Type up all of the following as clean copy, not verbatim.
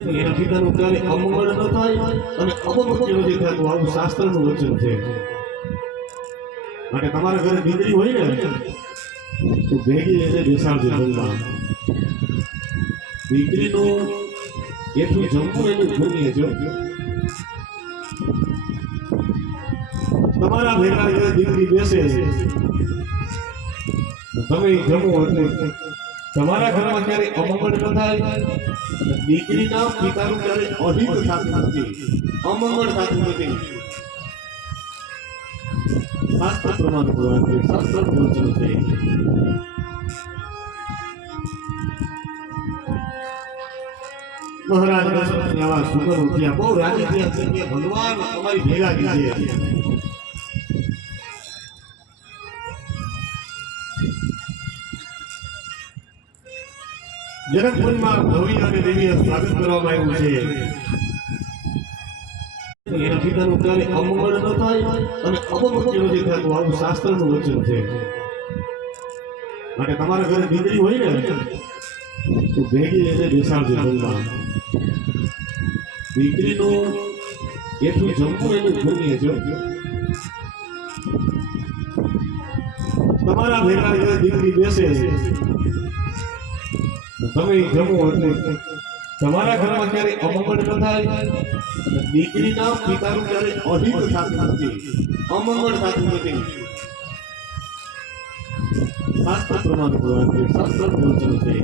એના પિતાનું ક્યારે અમંગળ ન થાય અને અપમૃત્યુ નથી થતું, આવું શાસ્ત્રનું વચન છે. માટે તમારા ઘરે દીકરી હોય ને તો ભેગી એને બેસાડજો જમવા. દીકરીનું એટલું જમવું એનું પુણ્ય છે. તમારા ભેગા ઘરે દીકરી બેસે તમે જમો એટલે તમારા ઘરમાં ક્યારે અમંગળ ન થાય. દીકરીના પિતાનું ક્યારે અહિત થતું નથી, અમંગળ થતું નથી. શાસ્ત્ર પ્રમાણ વાત છે, શાસ્ત્રનું વચન છે. મહારાજ દશરથની આવા સુગર ઉઠ્યા, બહુ રાજી થયા છે કે ભગવાન તમારી ભેગા કીધે. જનકપુરીમાં ભવિ અને દેવીએ સ્વાગત કરવામાં આવ્યું છે. એના પિતાનું ક્યારે અમંગળ ન થાય અને અપમૃત્યુ નથી થતું, આવું શાસ્ત્રનું વચન છે. માટે તમારા ઘરે દીકરી હોય ને તો ભેગી એને બેસાડજો જમવા. દીકરીનું એટલું જમવું એનું પુણ્ય છે. તમારા ભેગા ઘરે દીકરી બેસે તમે જમો એટલે તમારા ઘરમાં ક્યારે અમંગળ ન થાય. દીકરીના પિતાનું ક્યારે અહિત થતું નથી, અમંગળ થતું નથી. શાસ્ત્ર પ્રમાણ વાત છે, શાસ્ત્રનું વચન છે.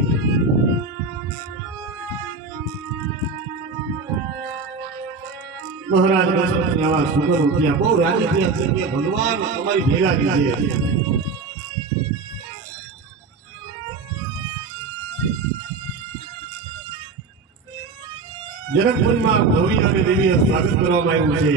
મહારાજ દશરથની આવા સુગર ઉઠ્યા, બહુ રાજી થયા છે કે ભગવાન તમારી ભેગા કીધે. જનકપુરીમાં ભવિ અને દેવીએ સ્વાગત કરવામાં આવ્યું છે.